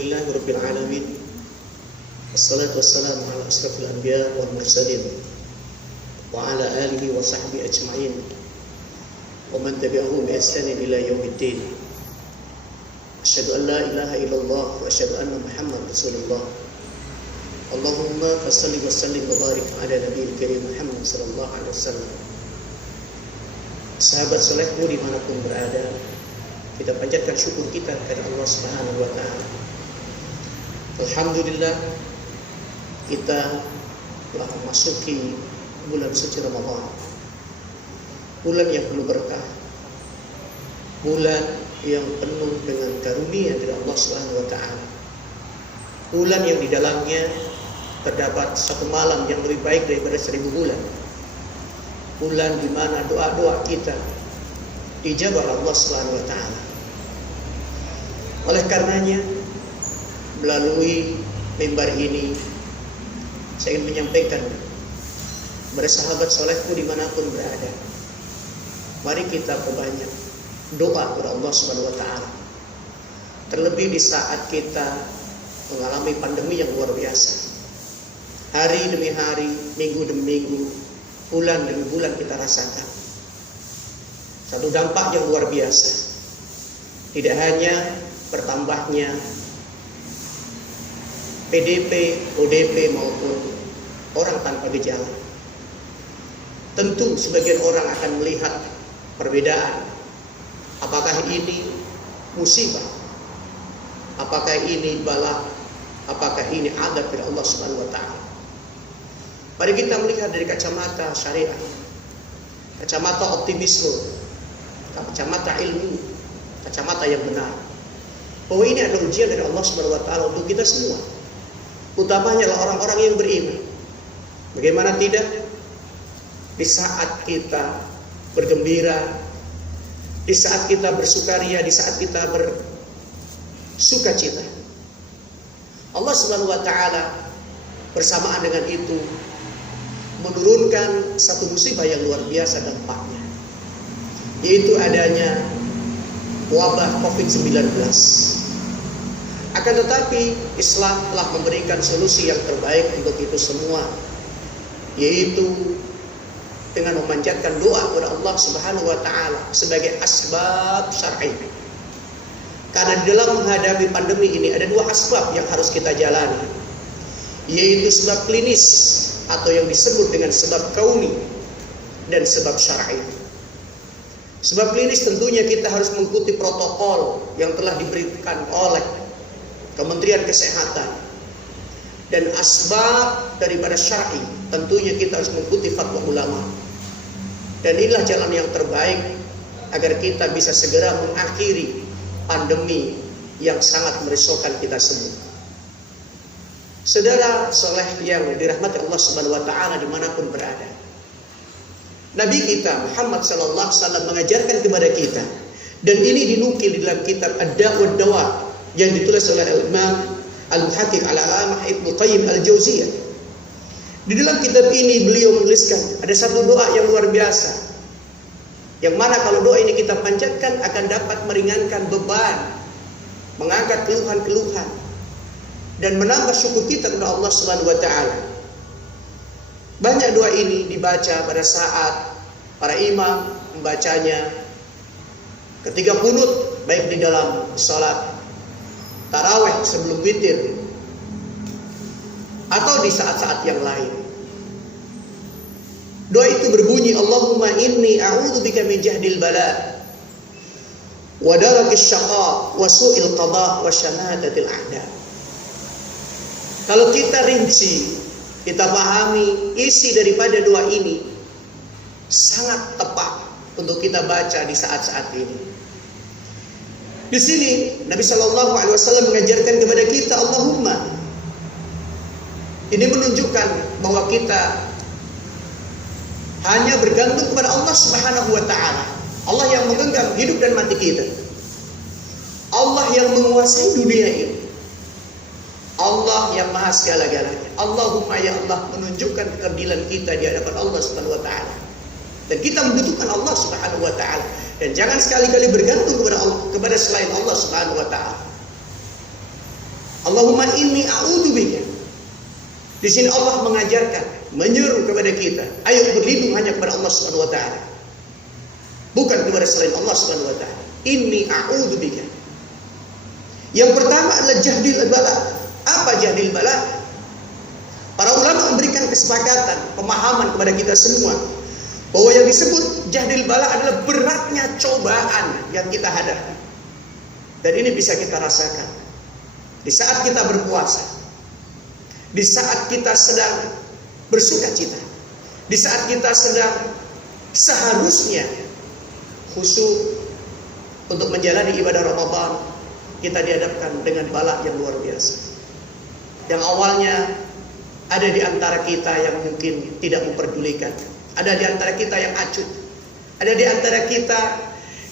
Alhamdulillahirabbil alamin. Wassalatu wassalamu ala asrofil anbiya wal mursalin wa ala alihi wa sahbihi ajma'in wa man tabi'ahum bi ihsanin ila yaumiddin. Asyhadu an la ilaha illallah wa asyhadu anna Muhammadar Rasulullah. Allahumma shalli wa sallim wa barik ala nabiyil karim Muhammad sallallahu alaihi wasallam. Sahabat salehku dimanapun berada, kita panjatkan syukur kita kepada Allah Subhanahu wa taala. Alhamdulillah, kita telah memasuki bulan suci Ramadan. Bulan yang penuh berkah. Bulan yang penuh dengan karunia dari Allah Subhanahu wa taala. Bulan yang di dalamnya terdapat satu malam yang lebih baik daripada 1000 bulan. Bulan di mana doa-doa kita dijawab oleh Allah Subhanahu wa taala. Oleh karenanya, melalui mimbar ini saya ingin menyampaikan kepada sahabat solehku dimanapun berada, mari kita perbanyak doa kepada Allah Subhanahu wa taala. Terlebih di saat kita mengalami pandemi yang luar biasa. Hari demi hari, minggu demi minggu, bulan demi bulan kita rasakan satu dampak yang luar biasa. Tidak hanya bertambahnya PDP, ODP maupun orang tanpa gejala. Tentu sebagian orang akan melihat perbedaan. Apakah ini musibah? Apakah ini bala? Apakah ini adab dari Allah Subhanahu wa taala? Mari kita melihat dari kacamata syariat, kacamata optimisme, kacamata ilmu, kacamata yang benar. Bahwa ini adalah ujian dari Allah Subhanahu wa taala untuk kita semua. Utamanya adalah orang-orang yang beriman. Bagaimana tidak? Di saat kita bergembira, di saat kita bersukaria, di saat kita bersukacita, Allah Subhanahu wa taala bersamaan dengan itu menurunkan satu musibah yang luar biasa dampaknya, yaitu adanya wabah COVID-19. Akan tetapi Islam telah memberikan solusi yang terbaik untuk itu semua, yaitu dengan memanjatkan doa kepada Allah Subhanahu wa taala sebagai asbab syar'i. Karena di dalam menghadapi pandemi ini ada dua asbab yang harus kita jalani, yaitu sebab klinis atau yang disebut dengan sebab kauni dan sebab syar'i. Sebab klinis tentunya kita harus mengikuti protokol yang telah diberikan oleh Kementerian Kesehatan. Dan asbab daripada syar'i tentunya kita harus mengikuti fatwa ulama. Dan inilah jalan yang terbaik agar kita bisa segera mengakhiri pandemi yang sangat merisaukan kita semua. Saudara soleh yang dirahmati Allah Subhanahu wa taala dimanapun berada, Nabi kita Muhammad sallallahu alaihi wasallam mengajarkan kepada kita, dan ini dinukil di dalam kitab Ad-Da' wa Dawa yang ditulis oleh Imam Al-Muhaqqiq Al-Allamah Ibnu Qayyim Al-Jauziyah. Di dalam kitab ini beliau menuliskan ada satu doa yang luar biasa, yang mana kalau doa ini kita panjatkan akan dapat meringankan beban, mengangkat keluhan-keluhan, dan menambah syukur kita kepada Allah Subhanahu wa taala. Banyak doa ini dibaca pada saat para imam membacanya ketika qunut, baik di dalam salat tarawih sebelum witir atau di saat-saat yang lain. Doa itu berbunyi, Allahumma inni a'udzubika min jahdil bala wa darakis syaqa wa su'il qada wa syamatatil a'da. Kalau kita rinci, kita pahami isi daripada doa ini, sangat tepat untuk kita baca di saat-saat ini. Di sini Nabi Shallallahu Alaihi Wasallam mengajarkan kepada kita Allahumma. Ini menunjukkan bahwa kita hanya bergantung kepada Allah Subhanahu Wa Taala. Allah yang menggenggam hidup dan mati kita. Allah yang menguasai dunia ini. Allah yang maha segala-galanya. Allahumma ya Allah, menunjukkan keadilan kita di hadapan Allah Subhanahu wa taala. Dan kita membutuhkan Allah Subhanahu wa taala. Dan jangan sekali-kali bergantung kepada Allah, kepada selain Allah Subhanahu wa taala. Allahumma inni a'udzubika. Di sini Allah mengajarkan, menyuruh kepada kita, ayo berlindung hanya kepada Allah Subhanahu wa taala. Bukan kepada selain Allah Subhanahu wa taala. Inni a'udzubika. Yang pertama adalah jahdil bala. Apa jahdil bala? Para ulama memberikan kesepakatan, pemahaman kepada kita semua bahwa yang disebut jahdil bala adalah beratnya cobaan yang kita hadapi. Dan ini bisa kita rasakan di saat kita berpuasa, di saat kita sedang bersukacita, di saat kita sedang seharusnya khusyuk untuk menjalani ibadah Ramadan, kita dihadapkan dengan bala yang luar biasa. Yang awalnya ada di antara kita yang mungkin tidak memperdulikan, ada di antara kita yang acuh, ada di antara kita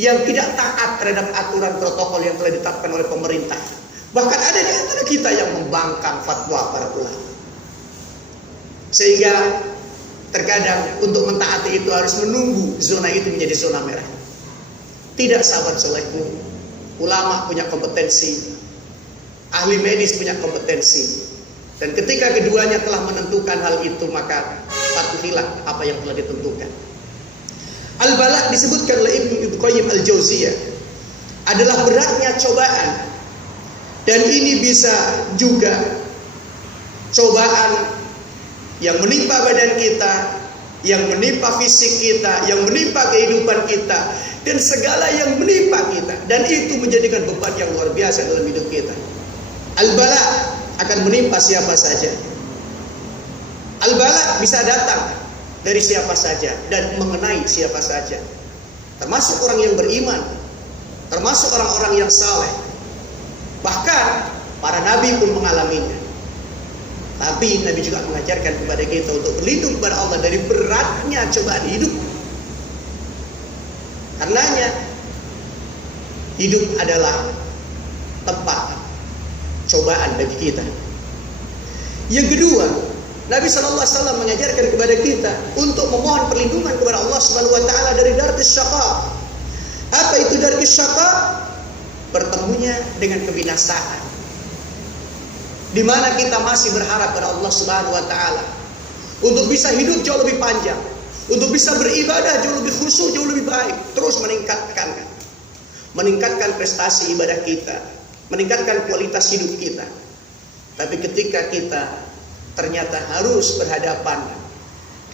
yang tidak taat terhadap aturan protokol yang telah ditetapkan oleh pemerintah. Bahkan ada di antara kita yang membangkang fatwa para ulama. Sehingga terkadang untuk mentaati itu harus menunggu zona itu menjadi zona merah. Tidak, sahabat solehku, ulama punya kompetensi, ahli medis punya kompetensi. Dan ketika keduanya telah menentukan hal itu, maka patuhilah apa yang telah ditentukan. Al-bala disebutkan oleh Ibnu Qayyim Al-Jauziyah adalah beratnya cobaan. Dan ini bisa juga cobaan yang menimpa badan kita, yang menimpa fisik kita, yang menimpa kehidupan kita, dan segala yang menimpa kita. Dan itu menjadikan beban yang luar biasa dalam hidup kita. Al-bala akan menimpa siapa saja. Al-bala bisa datang dari siapa saja dan mengenai siapa saja, termasuk orang yang beriman, termasuk orang-orang yang saleh. Bahkan para nabi pun mengalaminya. Tapi Nabi juga mengajarkan kepada kita untuk berlindung kepada Allah dari beratnya cobaan hidup. Karenanya hidup adalah tempat cobaan bagi kita. Yang kedua, Nabi SAW mengajarkan kepada kita untuk memohon perlindungan kepada Allah Subhanahu wa taala dari darkis syaqa. Apa itu darkis syaqa? Bertemunya dengan kebinasaan. Di mana kita masih berharap pada Allah Subhanahu wa taala untuk bisa hidup jauh lebih panjang, untuk bisa beribadah jauh lebih khusyuk, jauh lebih baik, terus meningkatkan prestasi ibadah kita, meningkatkan kualitas hidup kita. Tapi ketika kita ternyata harus berhadapan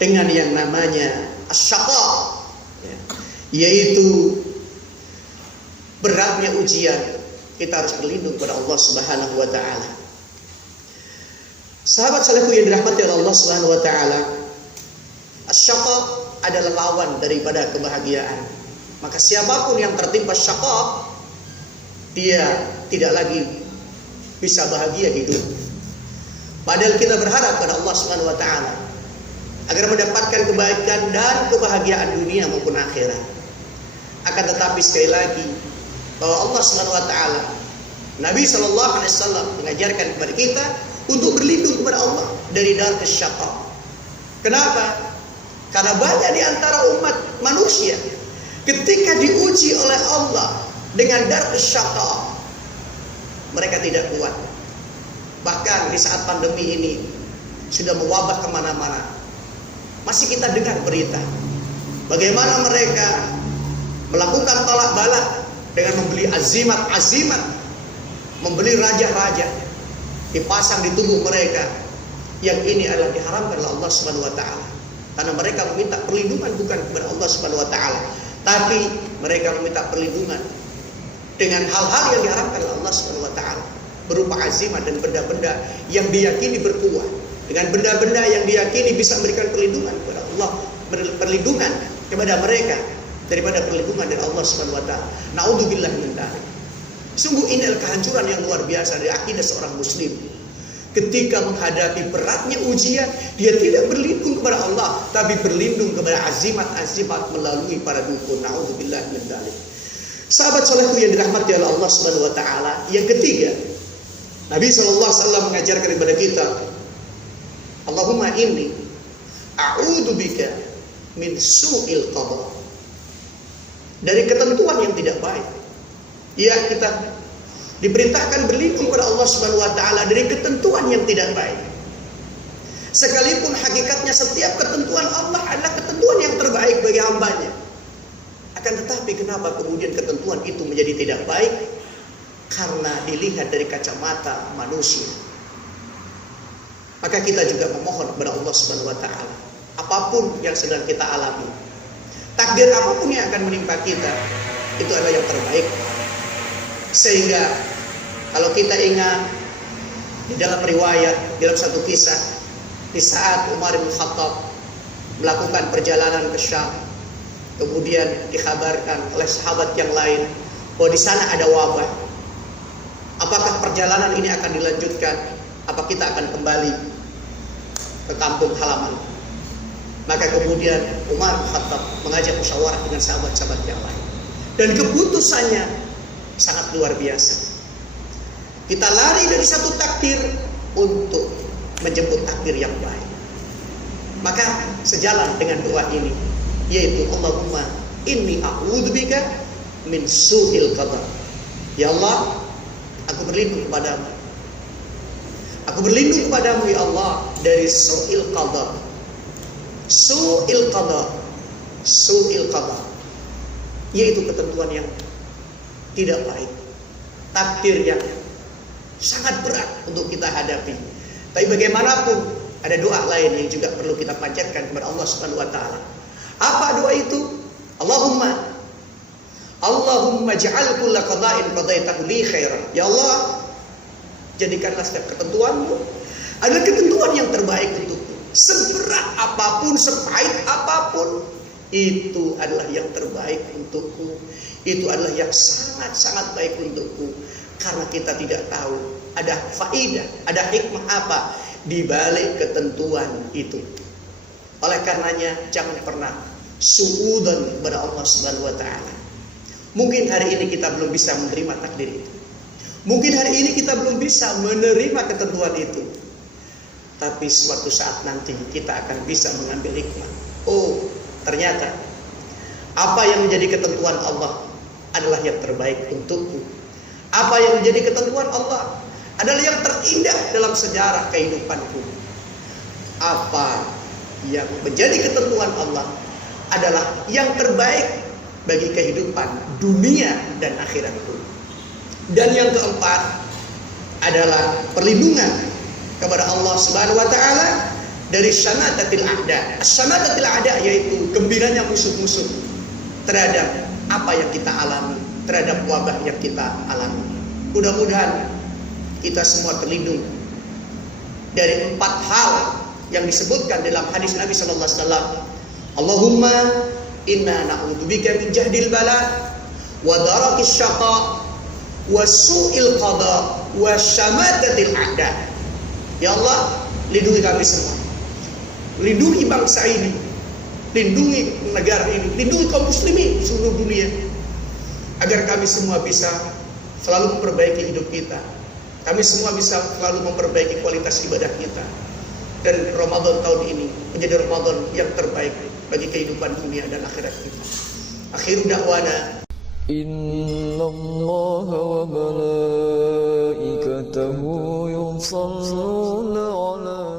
dengan yang namanya asyaqa, yaitu beratnya ujian, kita harus berlindung kepada Allah Subhanahu wa taala. Sahabat salehku yang dirahmati oleh Allah Subhanahu wa taala, asyaqa adalah lawan daripada kebahagiaan. Maka siapapun yang tertimpa syaqa, dia tidak lagi bisa bahagia hidup. Padahal kita berharap pada Allah Subhanahu wa taala agar mendapatkan kebaikan dan kebahagiaan dunia maupun akhirat. Akan tetapi sekali lagi bahwa Allah Subhanahu wa taala, Nabi sallallahu alaihi wasallam mengajarkan kepada kita untuk berlindung kepada Allah dari darkis syaqa. Kenapa? Karena banyak di antara umat manusia ketika diuji oleh Allah dengan darkis syaqa, mereka tidak kuat. Bahkan di saat pandemi ini sudah mewabah kemana-mana, masih kita dengar berita bagaimana mereka melakukan tolak bala dengan membeli azimat, membeli raja-raja, dipasang di tubuh mereka. Yang ini adalah diharamkan oleh Allah Subhanahu wa taala. Karena mereka meminta perlindungan bukan kepada Allah Subhanahu wa taala, tapi mereka meminta perlindungan dengan hal-hal yang diharamkan oleh Allah Subhanahu wa taala, berupa azimat dan benda-benda yang diyakini berkuah, dengan benda-benda yang diyakini bisa memberikan perlindungan kepada Allah, perlindungan kepada mereka daripada perlindungan dari Allah Subhanahu wa taala. Naudzubillah min dzalik. Sungguh ini adalah kehancuran yang luar biasa dari akidah seorang muslim. Ketika menghadapi beratnya ujian, dia tidak berlindung kepada Allah, tapi berlindung kepada azimat-azimat melalui para dukun. Naudzubillah min dzalik. Sahabat salehku yang dirahmati oleh Allah Subhanahu wa taala, yang ketiga, Nabi sallallahu alaihi wasallam mengajarkan kepada kita, Allahumma inni a'udzubika min su'il qada. Dari ketentuan yang tidak baik. Ya, kita diperintahkan berlindung kepada Allah Subhanahu wa taala dari ketentuan yang tidak baik. Sekalipun hakikatnya setiap ketentuan Allah adalah ketentuan yang terbaik bagi hambanya. Akan tetapi kenapa kemudian ketentuan itu menjadi tidak baik? Karena dilihat dari kacamata manusia. Maka kita juga memohon kepada Allah Subhanahu wa taala, apapun yang sedang kita alami, takdir apapun yang akan menimpa kita, itu adalah yang terbaik. Sehingga kalau kita ingat di dalam riwayat, dalam satu kisah, di saat Umar bin Khattab melakukan perjalanan ke Syam, kemudian dikabarkan oleh sahabat yang lain bahwa di sana ada wabah. Apakah perjalanan ini akan dilanjutkan? Apa kita akan kembali ke kampung halaman? Maka kemudian Umar bin Khattab mengajak musyawarah dengan sahabat-sahabat yang lain. Dan keputusannya sangat luar biasa. Kita lari dari satu takdir untuk menjemput takdir yang baik. Maka sejalan dengan doa ini, yaitu Allahumma inni a'udzubika min su'il qada. Ya Allah, aku berlindung kepadamu. Aku berlindung kepadamu ya Allah dari su'il qada. Su'il qada. Su'il qada, yaitu ketentuan yang tidak baik, takdir yang sangat berat untuk kita hadapi. Tapi bagaimanapun ada doa lain yang juga perlu kita panjatkan kepada Allah Subhanahu wa taala. Apa doa itu? Allahumma ja'al kulla qada'in qadaitahu li khairan. Ya Allah, jadikanlah setiap ketentuanmu adalah ketentuan yang terbaik untukku. Seberat apapun, sepahit apapun, itu adalah yang terbaik untukku. Itu adalah yang sangat-sangat baik untukku. Karena kita tidak tahu ada faidah, ada hikmah apa di balik ketentuan itu. Oleh karenanya jangan pernah suudzon kepada Allah Subhanahu wa taala. Mungkin hari ini kita belum bisa menerima takdir itu. Mungkin hari ini kita belum bisa menerima ketentuan itu. Tapi suatu saat nanti kita akan bisa mengambil hikmah. Oh, ternyata apa yang menjadi ketentuan Allah adalah yang terbaik untukku. Apa yang menjadi ketentuan Allah adalah yang terindah dalam sejarah kehidupanku. Apa yang menjadi ketentuan Allah adalah yang terbaik bagi kehidupan dunia dan akhiratku. Dan yang keempat adalah perlindungan kepada Allah Subhanahu wa taala dari syamatatil a'da. Syamatatil a'da yaitu gembiranya musuh-musuh terhadap apa yang kita alami, terhadap wabah yang kita alami. Mudah-mudahan kita semua terlindung dari 4 hal yang disebutkan dalam hadis Nabi sallallahu alaihi wasallam. Allahumma inna na'udzubika min jahdil bala wa darakis syaqa wa su'il qada wa syamatatil a'da. Ya Allah, lindungi kami semua. Lindungi bangsa ini, lindungi negara ini, lindungi kaum muslimin seluruh dunia, agar kami semua bisa selalu memperbaiki hidup kita. Kami semua bisa selalu memperbaiki kualitas ibadah kita. Dan Ramadan tahun ini menjadi Ramadan yang terbaik bagi kehidupan dunia dan akhirat kita. Akhiru da'wana Innallaha wa malaikatahu yusalluna ala